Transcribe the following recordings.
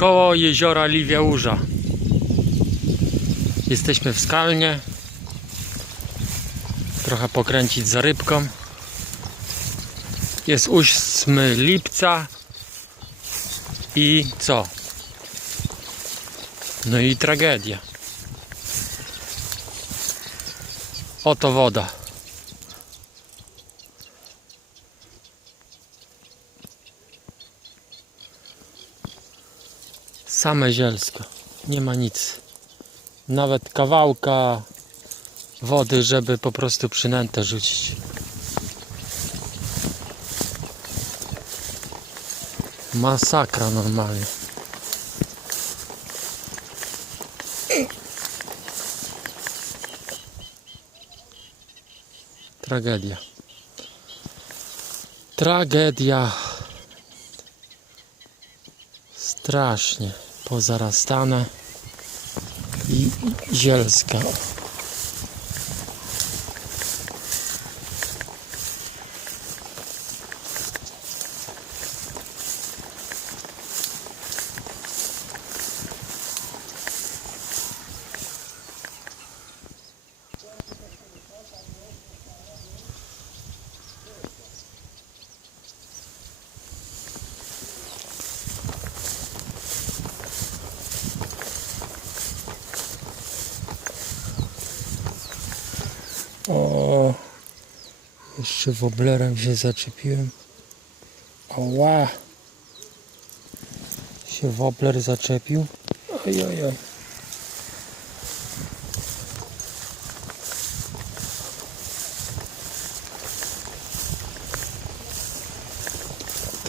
koło jeziora Liwiałuża. Jesteśmy w Skalnie. Trochę pokręcić za rybką. Jest 8 lipca. I co? No i tragedia. Oto woda. Same zielsko. Nie ma nic. Nawet kawałka wody, żeby po prostu przynętę rzucić. Masakra normalnie. Tragedia. Tragedia. Strasznie pozarastane i zielska. O, jeszcze woblerem się zaczepiłem. Oła! Się wobler zaczepił. Oj, oj.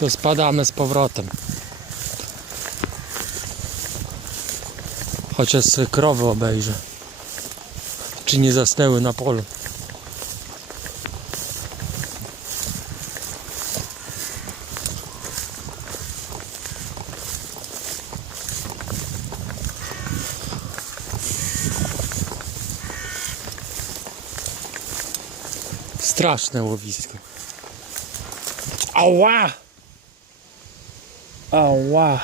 To spadamy z powrotem. Chociaż krowy obejrzę. Czy nie zasnęły na polu. Straszne łowisko. Ała! Ała!